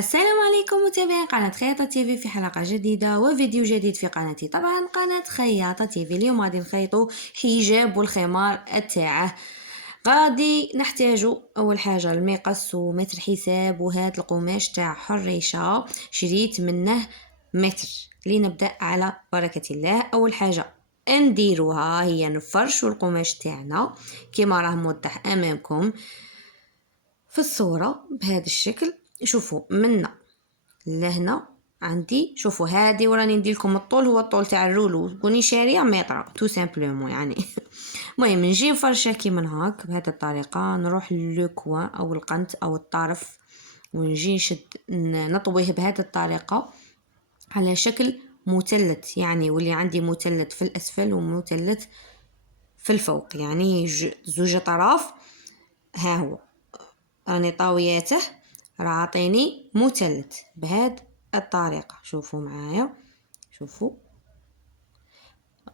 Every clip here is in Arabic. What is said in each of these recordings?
السلام عليكم متابعين قناة خياطة تيفي في حلقة جديدة وفيديو جديد في قناتي. طبعا قناة خياطة تيفي اليوم غادي نخيطو حجاب والخمار تاعه. غادي نحتاجو اول حاجة المقص ومتر حساب وهاد القماش تاع حريشة شريت منه متر. لنبدأ على بركة الله. اول حاجة نديروها هي نفرشو القماش تاعنا كما راه موضح امامكم في الصورة بهذا الشكل. شوفوا منا لهنا عندي، شوفوا هادي وراني ندير لكم الطول هو الطول تاع الرولو كوني شاريه متر تو سامبلومون يعني. المهم نجي نفرشه كيما هاك بهذه الطريقه، نروح لو كوان او القنت او الطرف ونجي نشد نطويه بهذه الطريقه على شكل مثلث، يعني واللي عندي مثلث في الاسفل ومثلث في الفوق، يعني زوج طراف. ها هو راني طاوياته راه عطيني مثلث بهذه الطريقه. شوفوا معايا، شوفوا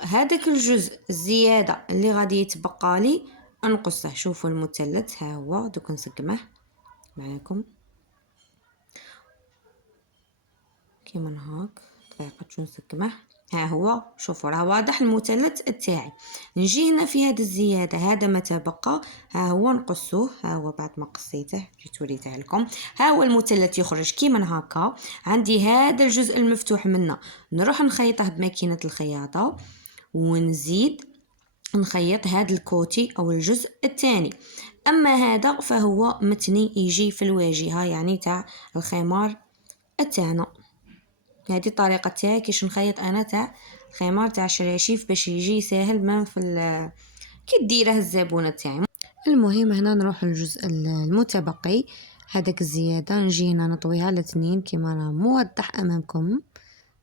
هذاك الجزء الزياده اللي غادي يتبقى لي انقصه. شوفوا المثلث ها هو، دوك نسقمه معاكم كيما هاك طريقه شو نسقمه. ها هو شوفوا راه واضح المثلث تاعي. نجي هنا في هذا الزياده هذا ما تبقى ها هو نقصوه. ها هو بعد ما قصيته جيت وريته لكم. ها هو المثلث يخرج كيما هكا. عندي هذا الجزء المفتوح منه نروح نخيطه بماكينه الخياطه ونزيد نخيط هذا الكوتي او الجزء الثاني. اما هذا فهو متني يجي في الواجهه يعني تاع الخمار تاعنا. هذه الطريقه تاعي كيش نخيط انا تاع الخمار تاع الشراشيف باش يجي ساهل من في كي ديره الزبونه تاعي. المهم هنا نروح للجزء المتبقي هذاك الزياده نجي هنا نطويها على 2 كما راه موضح امامكم.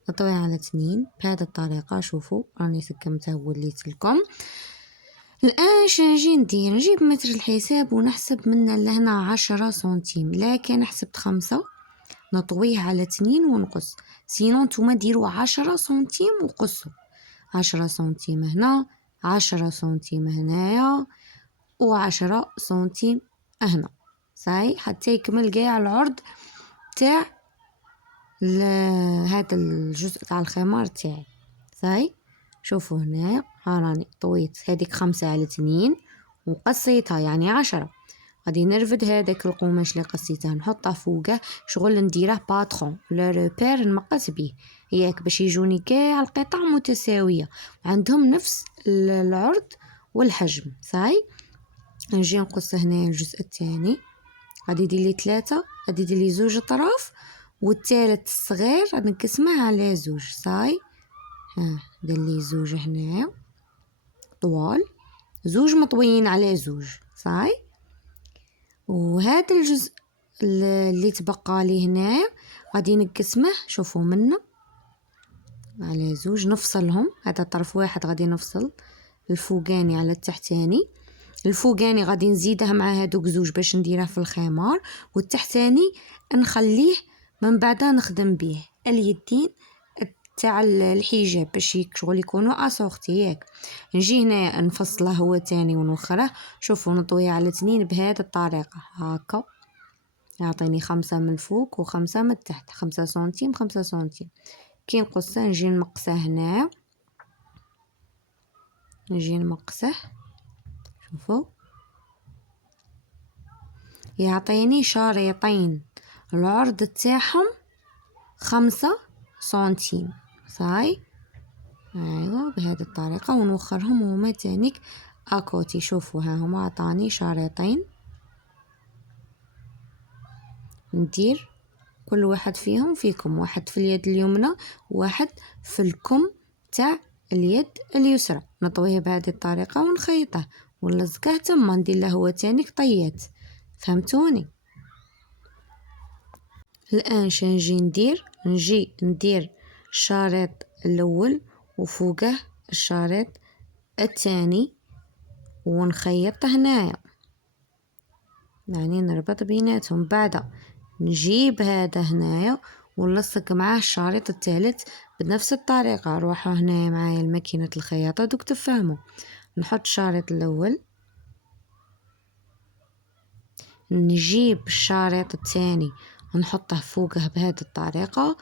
نطويها على 2 بهذه الطريقه. شوفوا راني سكمتها ووليت لكم. الان شنجي ندير نجيب متر الحساب ونحسب من لهنا 10 سنتيم، لكن حسبت 5 نطويه على 2 ونقص. سينو نتوما ديروا 10 سنتيم وقصوا 10 سنتيم هنا 10 سنتيم هنايا و10 سنتيم هنا صاي حتى يكمل كاع العرض تاع هذا الجزء تاع الخمار تاعي صاي. شوفوا هنايا ها راني طويت هذيك 5 على 2 وقصيتها يعني 10. غادي نرفد هذاك القماش اللي قصيته نحطه فوقه شغل نديره باترون ولا روبير نمقس به ياك باش يجوني كاع القطع متساويه وعندهم نفس العرض والحجم صاي. نجي نقص هنا الجزء الثاني غادي يدير لي 3 غادي يدير لي زوج طراف والثالث الصغير غادي نقسمه على زوج صاي. ها دير لي زوج هنايا طوال زوج مطويين على زوج صاي. وهذا الجزء اللي تبقى لي هنايا غادي نقسمه شوفوا منه على زوج نفصلهم. هذا طرف واحد غادي نفصل الفوقاني على التحتاني. الفوقاني غادي نزيده مع هادوك زوج باش نديره في الخمار والتحتاني نخليه من بعد نخدم به اليدين تاع الحجاب باش شغل يكونوا اسورتي ياك. نجي هنا نفصله هو تاني ونوخره. شوفوا نطويه على 2 بهذه الطريقه هكا يعطيني 5 من الفوق و5 من التحت 5 سنتيم 5 سنتيم. كي نقصه نجي نمقسه هنا نجي نمقسه شوفوا يعطيني شريطين العرض تاعهم 5 سنتيم صاي. ايوا بهذه الطريقه ونوخرهم هما تانيك اكوتي. شوفوا ها هما عطاني شريطين ندير كل واحد فيهم فيكم واحد في اليد اليمنى وواحد في الكم تاع اليد اليسرى. نطويه بهذه الطريقه ونخيطه ونلصقه تما ندير له هو تانيك طيات. فهمتوني؟ الان شنجي نجي ندير الشريط الاول وفوقه الشريط الثاني ونخيط هنايا يعني نربط بيناتهم. بعد نجيب هذا هنايا ونلصق معاه الشريط الثالث بنفس الطريقه. روحوا هنايا معايا الماكينه الخياطه دوك تفهموا. نحط الشريط الاول نجيب الشريط الثاني نحطه فوقه بهذه الطريقة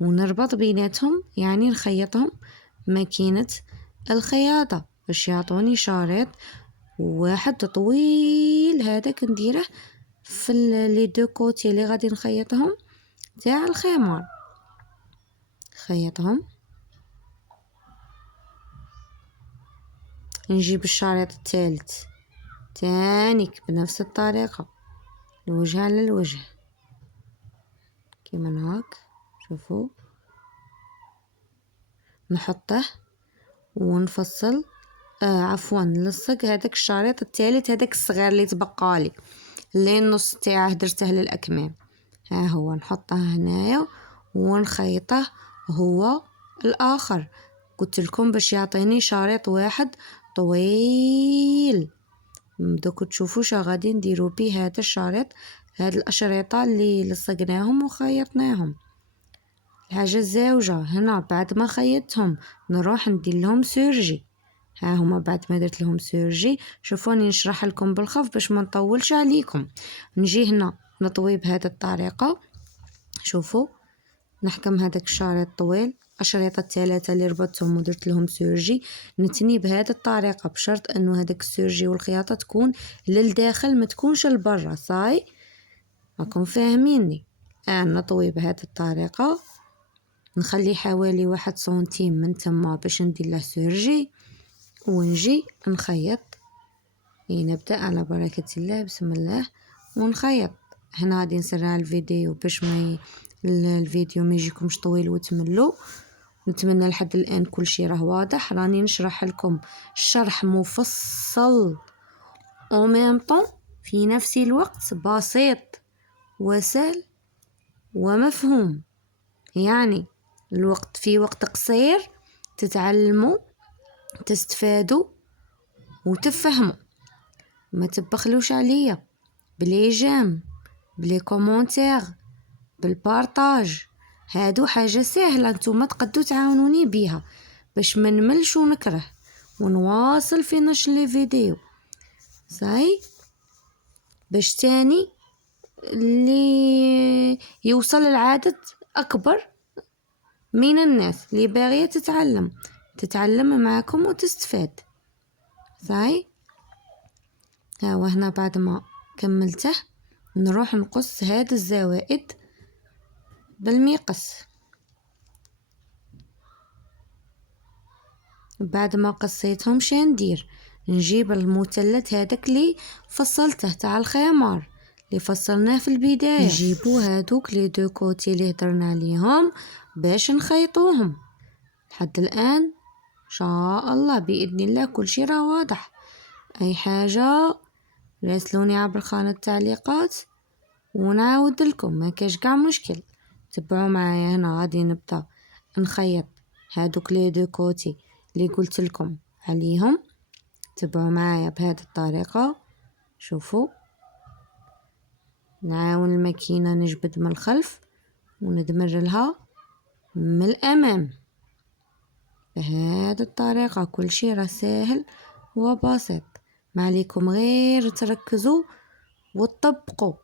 ونربط بيناتهم، يعني نخيطهم ماكينة الخياطة باش يعطوني شريط واحد طويل. هذاك نديره في لي دو كوتي اللي غادي نخيطهم تاع الخمار. خيطهم، نجيب الشريط الثالث تانيك بنفس الطريقة، الوجه على الوجه كيما هاك. شوفوا، نحطه ونفصل عفوا نلصق هذاك الشريط الثالث، هذاك الصغير اللي تبقالي اللي النص تاعه درته للأكمام. ها هو نحطه هنايا ونخيطه هو الآخر. قلت لكم باش يعطيني شريط واحد طويل. دوك تشوفوا شا غادي نديرو بيه هذا الشريط، هاد الأشرطة اللي لصقناهم وخيطناهم. الحاجة الزاوجة هنا بعد ما خيطتهم نروح ندير لهم سورجي. ها هما بعد ما درت لهم سورجي، شوفوني نشرح لكم بالخف باش ما نطولش عليكم. نجي هنا نطوي بهذه الطريقة. شوفوا، نحكم هذاك الشريط طويل، الشريطة الثلاثة اللي ربطتهم ودرت لهم سورجي نتني بهذه الطريقة، بشرط انه هذاك السورجي والخياطة تكون للداخل ما تكونش لبرا. صاي راكم فاهميني؟ نطوي بهذه الطريقة، نخلي حوالي 1 سنتيم من تما باش ندير له سورجي ونجي نخيط. نبدأ على بركة الله، بسم الله، ونخيط. هنا غادي نسرع الفيديو باش ما الفيديو ما يجيكمش طويل وتملوا. نتمنى لحد الآن كل شيء راه واضح. راني نشرح لكم شرح مفصل او ميم طون في نفس الوقت بسيط وسهل ومفهوم، يعني الوقت في وقت قصير تتعلموا تستفادوا وتفهموا. ما تبخلوش عليا بلي جيم، بلي كومونتير، بالبارطاج. هادو حاجة سهلة نتوما تقدو تعاونوني بيها باش ما نملش ونكره ونواصل في نشر لي فيديو. صاي باش تاني اللي يوصل العدد اكبر من الناس اللي باغية تتعلم معكم وتستفاد. صاي هاو هنا بعد ما كملته نروح نقص هاد الزوائد بالمقص. بعد ما قصيتهم ندير نجيب المثلث هذاك اللي فصلته تاع الخمار اللي فصلناه في البداية، نجيبو هادوك لي دو كوتي اللي هدرنا عليهم باش نخيطوهم. لحد الآن ان شاء الله بإذن الله كل شيء راه واضح. اي حاجة راسلوني عبر خانة التعليقات ونعاود لكم، ما كاش كاع مشكل. تبعوا معايا. هنا غادي نبدا نخيط هادوك لي دو كوتي اللي قلت لكم عليهم. تبعوا معايا بهذه الطريقة. شوفوا، نعاون الماكينة نجبد من الخلف وندمر لها من الأمام بهذه الطريقة. كل شيء راه سهل وبسيط، ما عليكم غير تركزوا وتطبقوا،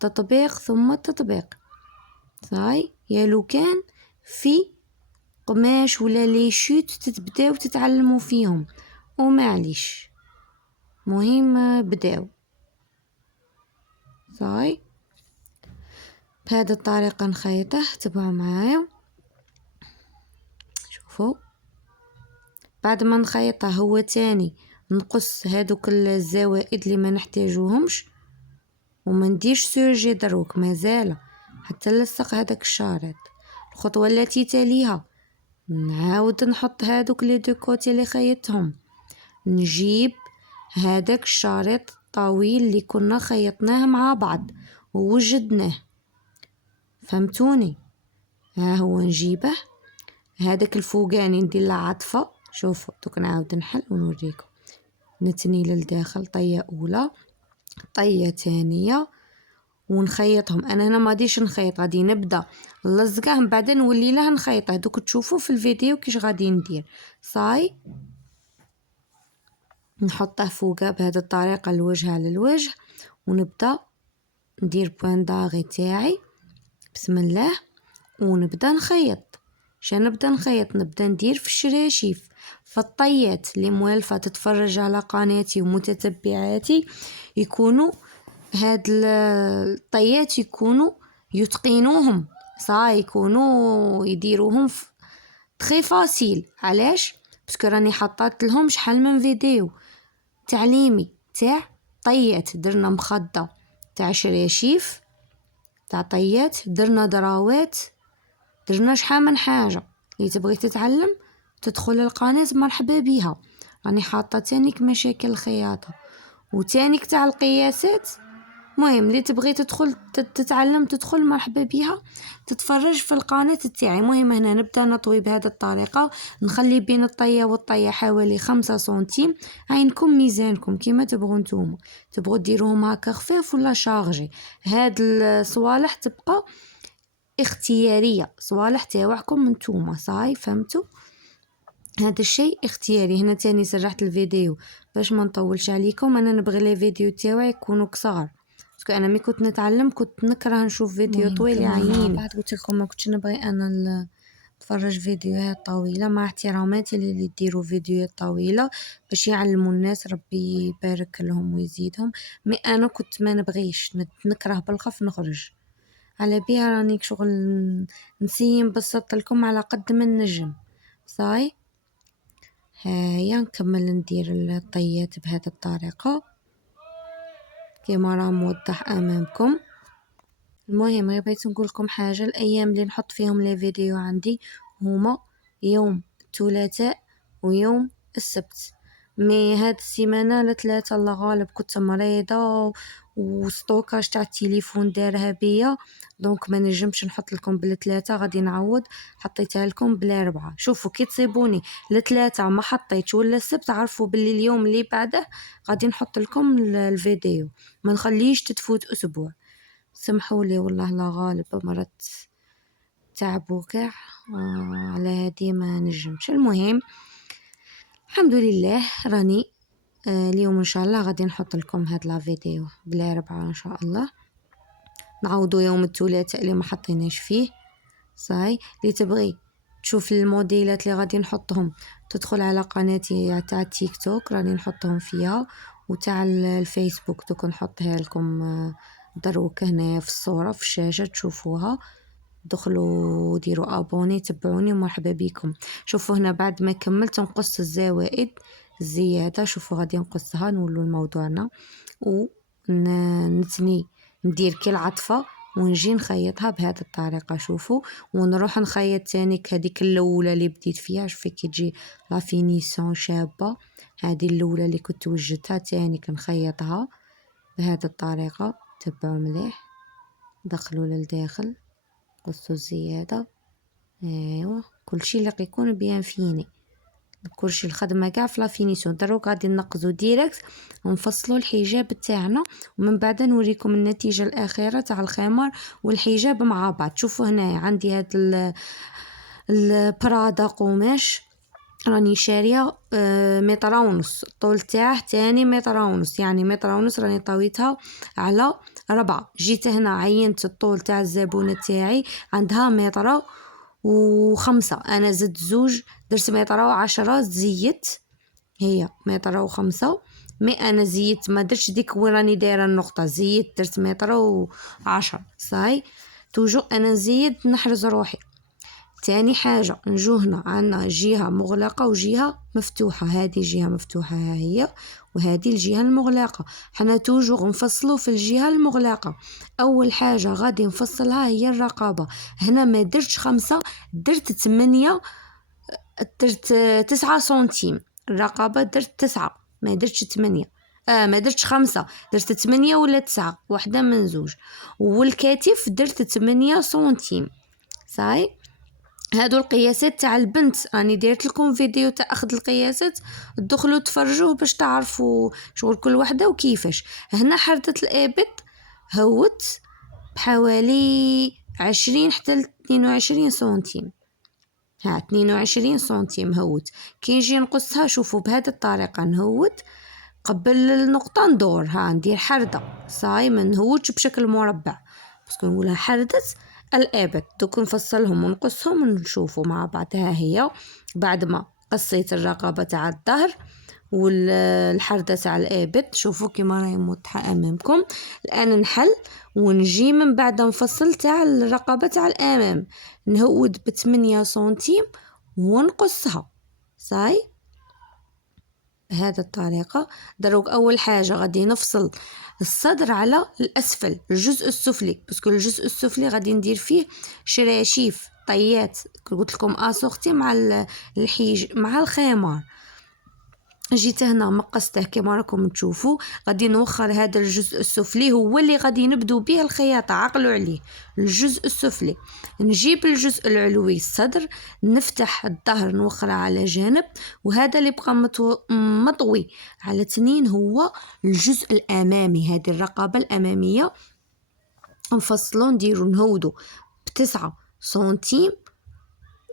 تطبيق ثم تطبيق. صاي يا لو كان في قماش ولا لي شوت تتبداو تتعلموا فيهم ومعليش، مهم بداو. صاي بهذه الطريقة نخيطه. تبعوا معايا. شوفوا، بعد ما نخيطه هو تاني نقص هادوك الزوائد اللي ما نحتاجوهمش وما نديرش سورجي دروك مازال حتى نلصق هذاك الشريط. الخطوة التي تليها نعاود نحط هادوك لي دو كوتي اللي خيطتهم، نجيب هذاك الشريط الطويل اللي كنا خيطناه مع بعض ووجدناه. فهمتوني؟ ها هو نجيبه هذاك الفوقاني ندير له عطفة. شوفوا دوك نعاود نحل ونوريكم. نتني للداخل طية اولى، طية تانية، ونخيطهم. انا هنا ما غاديش نخيط، غادي نبدا نلصقه من بعد نولي له نخيطه. دوك تشوفوا في الفيديو كيش غادي ندير. صاي نحطه فوقه بهذه الطريقه الوجه على الوجه ونبدا ندير بوان داغي تاعي بسم الله ونبدا نخيط. نبدا نخيط، نبدا ندير في الشراشيف، فالطيات اللي موالفه تتفرج على قناتي ومتتبعاتي يكونوا هاد الطيات يكونوا يتقنوهم، يكونوا يديروهم تري فاسيل. علاش؟ باسكو راني حطات لهم شحال من فيديو تعليمي تاع طيات. درنا مخده تاع شراشيف تاع طيات، درنا دراوات، درنا شحال من حاجه. اللي تبغي تتعلم تدخل القناه مرحبا بها. راني حاطه تانيك مشاكل الخياطه وتانيك تاع القياسات. مهم اللي تبغي تدخل تتعلم تدخل مرحبا بها، تتفرج في القناه تاعي. مهم هنا نبدا نطوي بهذه الطريقه، نخلي بين الطيه والطيه حوالي 5 سنتيم. عينكم ميزانكم كيما تبغوا نتوما، تبغوا ديروهم هكا خفاف ولا شارجي. هاد الصوالح تبقى اختياريه، صوالح تاعكم نتوما. فهمتوا؟ هذا الشيء اختياري. هنا تاني سرحت الفيديو باش ما نطولش عليكم. انا نبغي لي فيديو تاعي يكونوا قصار، باسكو انا مي كنت نتعلم كنت نكره نشوف فيديو طويل يعيني. بعد قلت لكم ما كنتش نبغي انا نتفرج فيديوهات طويله، مع احتراماتي اللي يديروا فيديوهات طويله باش يعلموا الناس، ربي يبارك لهم ويزيدهم. مي انا كنت ما نبغيش، نكره بالخف نخرج على بها. راني شغل نسي نبسط لكم على قد ما نجم. هيا نكمل ندير الطيات بهذه الطريقة كما راه موضح امامكم. المهم بغيت نقول لكم حاجه، الايام اللي نحط فيهم لي فيديو عندي هما يوم الثلاثاء ويوم السبت. مي هاد السيمانه لثلاثه الله غالب كنت مريضه وستوكاج تاع التليفون دارها بيا، دونك ما نجمش نحط لكم بالثلاثه، غادي نعوض حطيتها لكم بالاربعه. شوفوا كي تصيبوني الثلاثه ما حطيتش ولا السبت، عرفوا باللي اليوم اللي بعده غادي نحط لكم الفيديو، ما نخليش تتفوت اسبوع. سمحوا لي والله لا غالب مرات تعبوا كاع على هادي ما نجمش. المهم الحمد لله راني اليوم ان شاء الله غادي نحط لكم هاد لا فيديو بالاربعاء ان شاء الله. نعوضوا يوم الثلاثاء اللي ما حطيناش فيه. اللي تبغي تشوف الموديلات اللي غادي نحطهم تدخل على قناتي تاع تيك توك، راني نحطهم فيها، وتاع الفيسبوك دوك نحطها لكم دروك هنا في الصورة في الشاشة تشوفوها. دخلوا ديروا ابوني تبعوني ومرحبا بكم. شوفوا هنا بعد ما كملت نقص الزوائد الزيادة، شوفوا غادي نقصها نولوا لموضوعنا ونتني ندير كي العطفة ونجي نخيطها بهذه الطريقة. شوفوا ونروح نخيط تانيك هذيك الاولى اللي بديت فيها. شوفي كي تجي لا فينيسيون شابة، هذه الاولى اللي كنت وجدتها تانيك نخيطها بهذه الطريقة. تبعوا مليح، دخلوا للداخل، قصوا الزيادة. ايوا كلشي اللي يكون بيان فيني، كلشي الخدمه كاع في لافينيسيون. دروك غادي نقزو ديريكت ونفصلوا الحجاب تاعنا، ومن بعد نوريكم النتيجه الاخيره تاع الخمار والحجاب مع بعض. شوفوا هنا عندي هاد البرادا قماش راني شاريه متر ونص، الطول تاعه تاني متر ونص، يعني متر ونص راني طويتها على 4. جيت هنا عينت الطول تاع الزبونه تاعي عندها متر و5، انا زدت 2 درت متر و10 زيت، هي متر و5. مي انا زيت ما درتش ديك وين راني دايره النقطه، زيت درت متر و10. توجو انا نزيد نحرز روحي. تاني حاجة نجو هنا عندنا جهة مغلقة وجهة مفتوحة، هذه جهة مفتوحة ها هي، وهذه الجهة المغلقة. حنا توجو نفصلو في الجهة المغلقة. أول حاجة غادي نفصلها هي الرقبة. هنا ما درتش 5، درت 8، درت 9 سنتيم. الرقبة درت 9، ما درتش 8. ما درتش 5، درت 8 ولا 9، واحدة من زوج. والكتف درت 8 سنتيم. هادو القياسات تاع البنت، راني ديرت لكم فيديو تاع اخذ القياسات، تدخلوا تفرجوه باش تعرفوا شغل كل وحده وكيفاش. هنا حردة الابط هوت بحوالي 20 حتى 22 سنتيم. 22 سنتيم هوت. كي نجي نقصها شوفوا بهذه الطريقه نهوت قبل النقطه ندور، ندير حرده. ما نهوتش بشكل مربع، باسكو نقولها حردت الإبط. دوك نفصلهم ونقصهم ونشوفوا مع بعض. ها هي بعد ما قصيت الرقبة تاع الظهر والحردة تاع الإبط، شوفوا كيما راهي موضحة أمامكم. الآن نحل ونجي من بعد نفصل تاع الرقبة تاع الأمام، نهود ب8 سنتيم ونقصها. صاي بهذه الطريقة. دروك أول حاجة غادي نفصل الصدر على الأسفل، الجزء السفلي، باسكو الجزء السفلي غادي ندير فيه شراشيف طيات قلت لكم اسورتي مع الحيج مع الخمار. جيت هنا مقصته كما راكم تشوفوا. غادي نوخر هذا الجزء السفلي، هو اللي غادي نبدو به الخياطه، عقلوا عليه. الجزء السفلي نجيب الجزء العلوي الصدر، نفتح الظهر نوخره على جانب، وهذا اللي بقى مطوي على 2 هو الجزء الامامي. هذه الرقبه الاماميه نفصلو نديرو نهودو ب9 سنتيم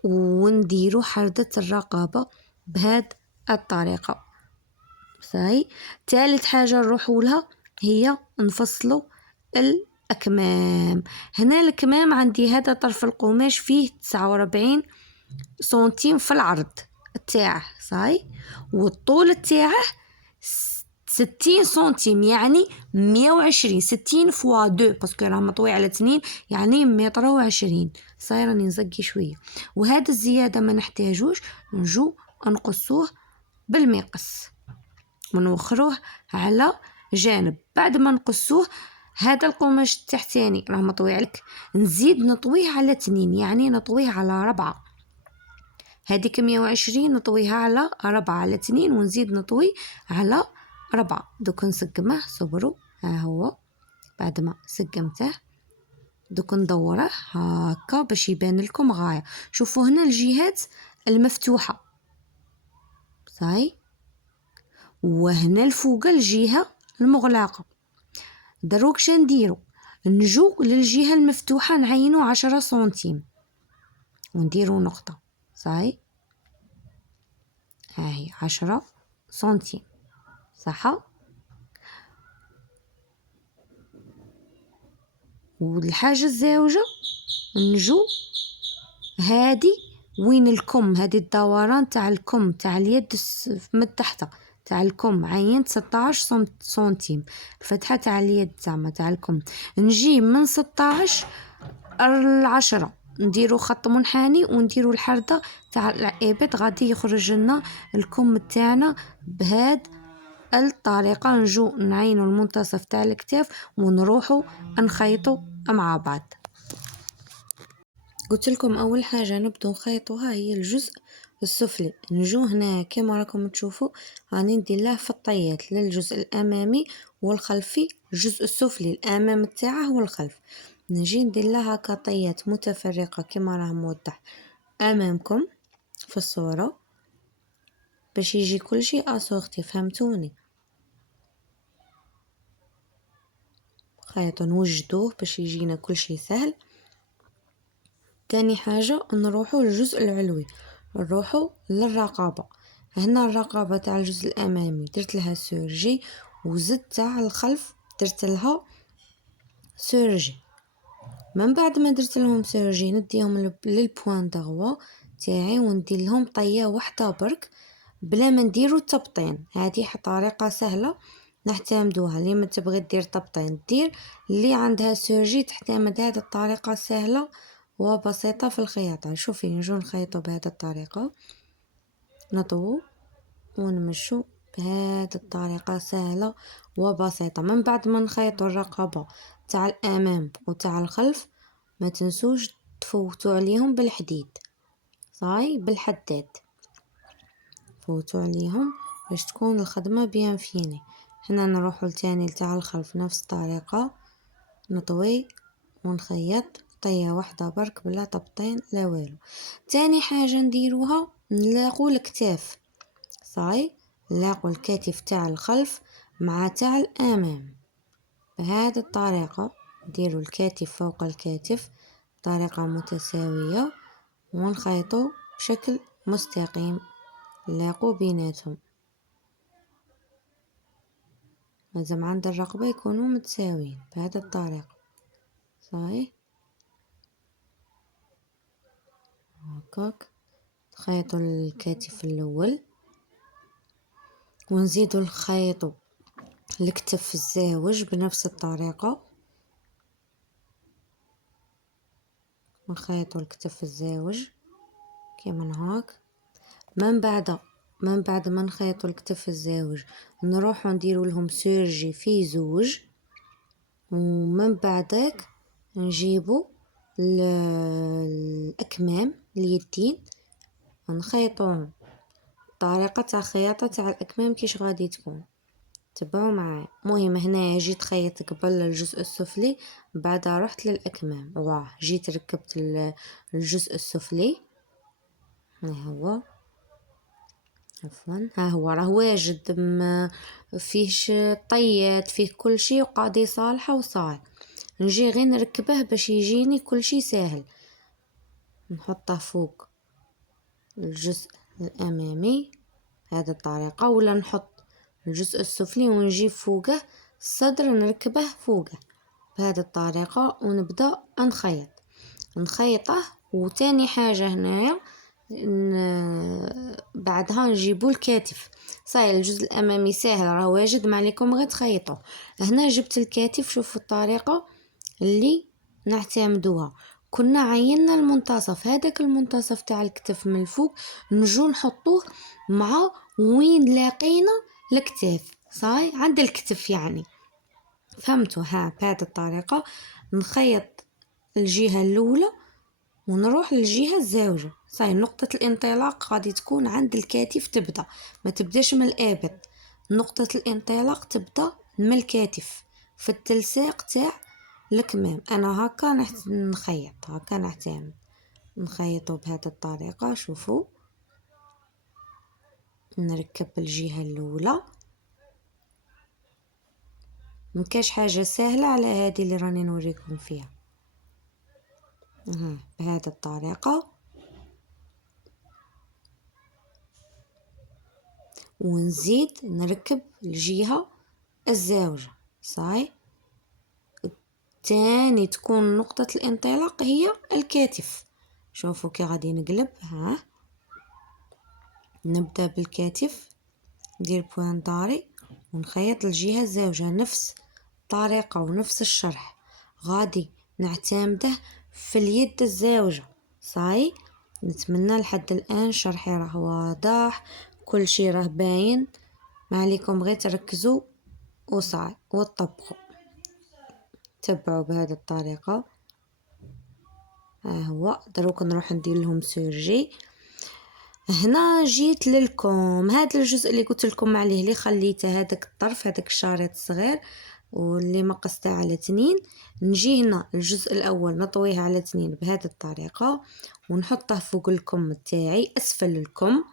ونديرو حردة الرقبة بهذه الطريقة. صاي ثالث حاجة نروحوا لها هي نفصلوا الأكمام. هنا الكمام عندي هذا طرف القماش فيه 49 سنتيم في العرض تاعه. صاي والطول تاعه 60 سنتيم، يعني 120. 60 فوا 2 باسكو راه مطوي على 2 يعني 120. صاي راني نزقي شويه. وهذا الزياده ما نحتاجوش، نجو نقصوه بالمقص ونوخروه على جانب. بعد ما نقصوه هذا القماش التحتاني راه مطوي عليك، نزيد نطويه على 2 يعني نطويه على 4. هذيك 120 نطويها على 4 على 2 ونزيد نطوي على 4. دوك نسقمه. صبروا، ها هو بعد ما سقمته دوك ندوره هكا باش يبان لكم غاية. شوفوا هنا الجهات المفتوحة. صاي وهنا الفوق الجهة المغلقة. دروك شنديرو نجو للجهة المفتوحة نعينو 10 سنتيم ونديرو نقطة. صاي ها هي 10 سنتيم صح. والحاجة الزاوجة نجو هادي وين الكم، هادي الدوران تاع الكم تاع اليد من تحت تاع الكم عينت 16 سنتيم. الفتحة تاع اليد زعما تاع الكم نجي من 16 ل10 نديرو خط منحني ونديرو الحردة تاع الإبط. غادي يخرج لنا الكم تاعنا بهاد الطريقة. نجو نعينو المنتصف تاع الكتاف ونروحو نخيطو مع بعض. قلت لكم اول حاجه نبدو نخيطوها هي الجزء السفلي. نجو هنا كما راكم تشوفوا راني ندير له في الطيات للجزء الامامي والخلفي. الجزء السفلي الامام تاعه والخلف نجي ندير له هكا طيات متفرقه كما راه موضح امامكم في الصوره باش يجي كل شيء اسورتي. فهمتوني؟ خيط نوجدوه باش يجينا كل شيء سهل. تاني حاجة نروحو للجزء العلوي، نروحو للرقبة. هنا الرقبة تاع الجزء الأمامي درت لها سورجي وزدت تاع الخلف درت لها سورجي. من بعد ما درت لهم سورجي نديهم للبوان دغوا تاعي وندير لهم طية واحدة برك بلا ما نديرو تبطين. هذه طريقة سهلة نعتمدوها. اللي ما تبغي دير تبطين دير، اللي عندها سورجي تحتمد هذه الطريقة سهلة وبسيطة في الخياطة. شوفي نجو نخيطو بهذه الطريقة، نطوو ونمشو بهذه الطريقة سهلة وبسيطة. من بعد ما نخيطو الرقبة تاع الامام وتاع الخلف ما تنسوش تفوتوا عليهم بالحديد. صاي بالحداد فوتوا عليهم باش تكون الخدمة بيان فيني. هنا نروحو لتاني تاع الخلف نفس الطريقة، نطوي ونخيط طية واحدة برك بلا تبطين لا والو. تاني حاجة نديروها نلاقو الكتاف. صاي نلاقو الكتف تاع الخلف مع تاع الامام بهذه الطريقة. نديرو الكتف فوق الكتف بطريقة متساوية ونخيطو بشكل مستقيم نلاقو بيناتهم. لازم عند الرقبة يكونوا متساويين بهذه الطريقة. صحيح هكاك. نخيطو الكتف الاول ونزيدو نخيطو الكتف الزاوج بنفس الطريقة، نخيطو الكتف الزاوج كيما هاك. من بعد ما نخيطو الكتف الزاوج نروحو نديرو لهم سورجي في زوج، ومن بعدك نجيبو الأكمام اليدين نخيطوهم. طريقة تاع خياطة تاع الأكمام كيش غادي تكون، تبعوا معايا. مهم هنايا جيت خيطت قبل الجزء السفلي، بعدها رحت للأكمام، واه جيت ركبت الجزء السفلي. ها هو، عفوا، ها هو راه واجد، ما فيهش طيات، فيه كل شيء وقاضي صالحة وصال. نجي غير نركبه باش يجيني كل شيء سهل. نحطه فوق الجزء الأمامي هذه الطريقة، ولا نحط الجزء السفلي ونجيب فوقه الصدر نركبه فوقه بهذه الطريقة، ونبدأ نخيطه. وتاني حاجة هنايا بعدها نجيبو الكتف. صاير الجزء الأمامي سهل راه واجد، ما عليكم غير تخيطوا. هنا جبت الكتف، شوفوا الطريقة اللي نعتمدوها. كنا عيننا المنتصف، هذاك المنتصف تاع الكتف من الفوق نجو نحطوه مع وين لاقينا الكتاف، صاي عند الكتف يعني، فهمتوا؟ ها بهذه الطريقة نخيط الجهة الأولى ونروح للجهة الزاوجة. صاي نقطة الانطلاق غادي تكون عند الكتف، تبدأ ما تبداش من الآبط، نقطة الانطلاق تبدأ من الكتف في التلساق تاع الكمام. انا هكا نخيط، هكا نعتمد نخيطه بهذه الطريقة. شوفوا، نركب الجهة الأولى، مكاش حاجة سهلة على هذه اللي راني نوريكم فيها. بهذه الطريقة، ونزيد نركب الجهة الزاوجة. صاي تاني تكون نقطة الانطلاق هي الكتف. شوفوا كي غادي نقلب، ها نبدأ بالكتف، ندير بوان داري ونخيط الجهة الزاوجة نفس الطريقة ونفس الشرح غادي نعتمده في اليد الزاوجة. صاي نتمنى لحد الآن شرحي راه واضح، كل شي راه باين، ما عليكم غير تركزوا وصاي وتطبقوا. تبعوا بهذه الطريقة. ها هو دروك نروح ندير لهم سورجي. هنا جيت للكم، هذا الجزء اللي قلت لكم عليه اللي خليته، هذاك الطرف، هذاك الشريط الصغير واللي مقصته على 2، نجي هنا الجزء الاول نطويه على 2 بهذه الطريقة، ونحطه فوق الكم تاعي اسفل الكم،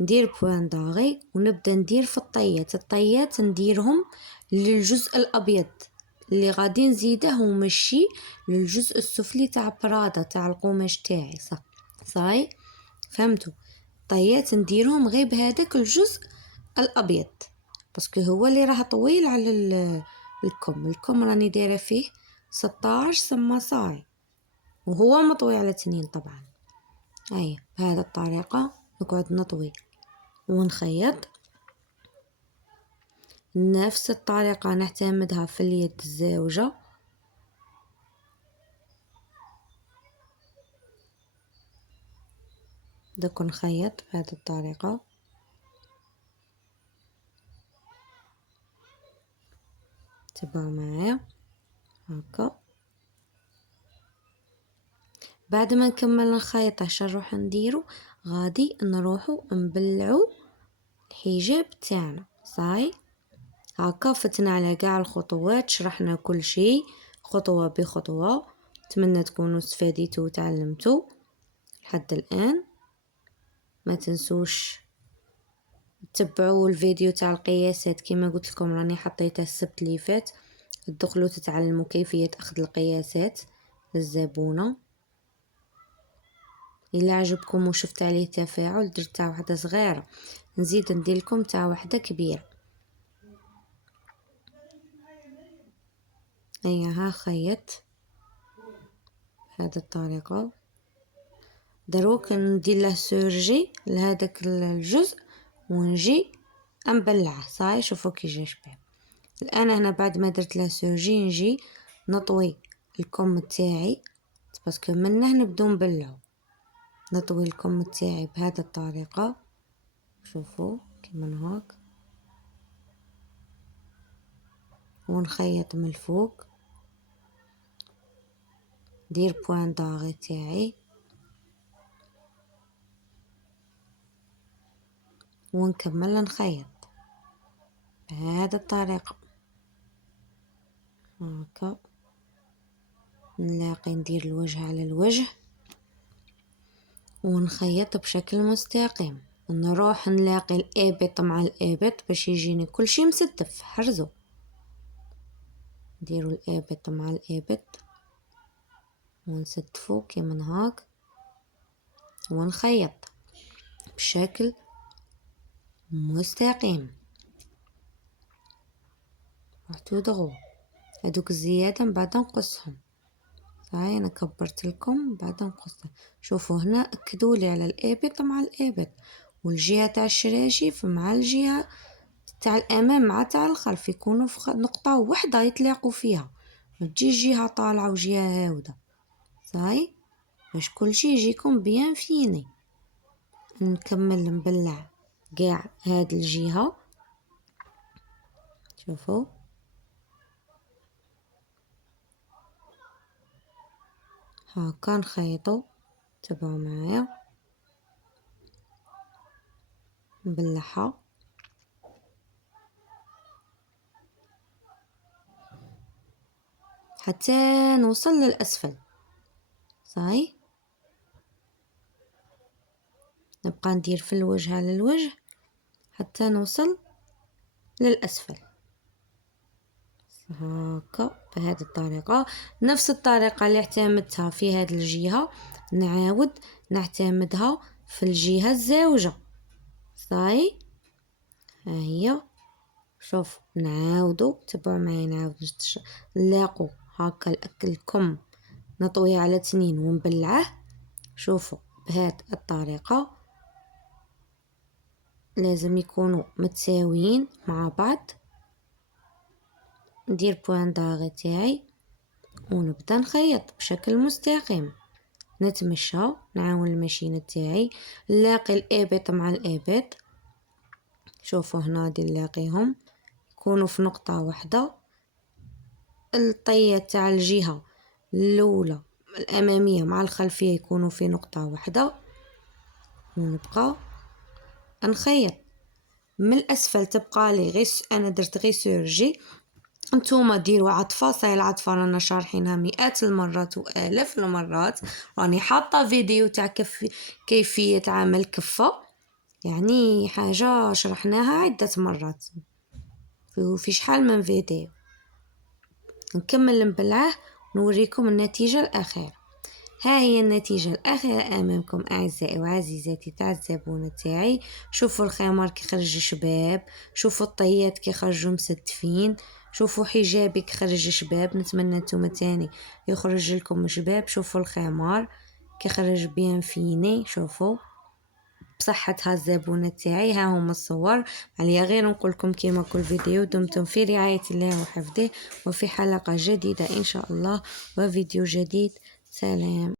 ندير بوان داغي ونبدا ندير في الطيات نديرهم للجزء الابيض اللي غادي نزيده ومشي للجزء السفلي تاع برادة تاع القماش تاعي. صاي فهمتوا؟ طيات نديرهم غير بهذاك الجزء الابيض، باسكو هو اللي راه طويل على الكم راني دايره فيه 16 سما، وهو مطوي على 2 طبعا. بهذه الطريقه نقعد نطوي ونخيط نفس الطريقه نعتمدها في اليد الزاوجه. دوك نخيط بهذه الطريقه. تبعوا معايا هكا. بعد ما نكمل نخيط اش نروح نديرو، غادي نروحو نبلعو الحجاب تاعنا. صاي هكا فتنا على قاع الخطوات، شرحنا كل شيء خطوة بخطوة. اتمنى تكونوا استفاديتوا وتعلمتوا لحد الآن. ما تنسوش تتبعوا الفيديو تاع القياسات كما قلت لكم، راني حطيته السبت اللي فات، تدخلوا تتعلموا كيفية اخذ القياسات للزبونة. الا عجبكم وشفت عليه تفاعل درت تاع واحدة صغيرة، نزيد ندير لكم تاع واحدة كبيرة. ها خيط هذه الطريقة. دروك ندير له سورجي لهداك الجزء ونجي نبلعه. صاي شوفوا كي جا شباب. الان هنا بعد ما درت له سورجي نجي نطوي الكم تاعي باسكو منه نبدو نبلعو. نطوي الكم تاعي بهذه الطريقه، شوفوا كيما هاك، ونخيط من الفوق، دير بوان داغي تاعي ونكمل نخيط بهذه الطريقه هاكا. نلاقي ندير الوجه على الوجه ونخيط بشكل مستقيم، نروح نلاقي الابط مع الابط باش يجيني كل شيء مستف. حرزوا، نديروا الابط مع الابط ونستفو كيما هاك ونخيط بشكل مستقيم. راح دغو هذوك الزيادة من بعد نقصهم. هاي انا كبرت لكم بعد نقصهم. شوفوا هنا اكدوا لي على الابط مع الابط، والجهة تاع الشراشف مع الجهة تاع الامام مع تاع الخلف يكونوا في نقطة واحدة يتلاقوا فيها، ما تجيش جهة طالعة وجهة هاودة. صاي باش كل شيء يجيكم بيان فيني. نكمل نبلع قاع هاد الجهة. شوفوا هاكا نخيطو، تبعوا معايا، نبلعها حتى نوصل للأسفل. صاي نبقى ندير في الوجه على الوجه حتى نوصل للأسفل هاكا بهذه الطريقة. نفس الطريقة اللي اعتمدتها في هذه الجهة نعاود نعتمدها في الجهة الزاوجة. صاي ها هي، شوف نعاودو، تبعوا معايا، نعاود نلاقو هاكا الكم نطويه على 2 ونبلعه. شوفوا بهذه الطريقة لازم يكونوا متساويين مع بعض. ندير بوان داغي تاعي ونبدا نخيط بشكل مستقيم. نتمشى نعاون الماشينه تاعي، نلاقي الابط مع الابط. شوفوا هنا دي نلاقيهم يكونوا في نقطه واحده. الطيه تاع الجهه الاولى الاماميه مع الخلفيه يكونوا في نقطه واحده، ونبقى نخيط من الاسفل. تبقى لي غير انا درت غير سورجي، انتوما ديروا عطفه. صاي العطفه رانا شارحينها مئات المرات والاف المرات، راني حاطه فيديو تاع كيفيه عمل كفه، يعني حاجه شرحناها عده مرات في شحال من فيديو. نكمل نبلعه نوريكم النتيجه الاخيره. ها هي النتيجة الأخيرة أمامكم أعزائي وعزيزاتي تاع الزبونة تاعي. شوفوا الخمار كي خرج شباب، شوفوا الطيات كي خرجوا مستفين، شوفوا حجابي كي خرج شباب. نتمنى نتوما تاني يخرج لكم شباب. شوفوا الخمار كي خرج بيان فيني، شوفوا بصحتها الزبونة تاعي. ها هم الصور. عليا غير نقولكم كيما كل فيديو دمتم في رعاية الله وحفظه، وفي حلقة جديدة إن شاء الله وفيديو جديد. سلام.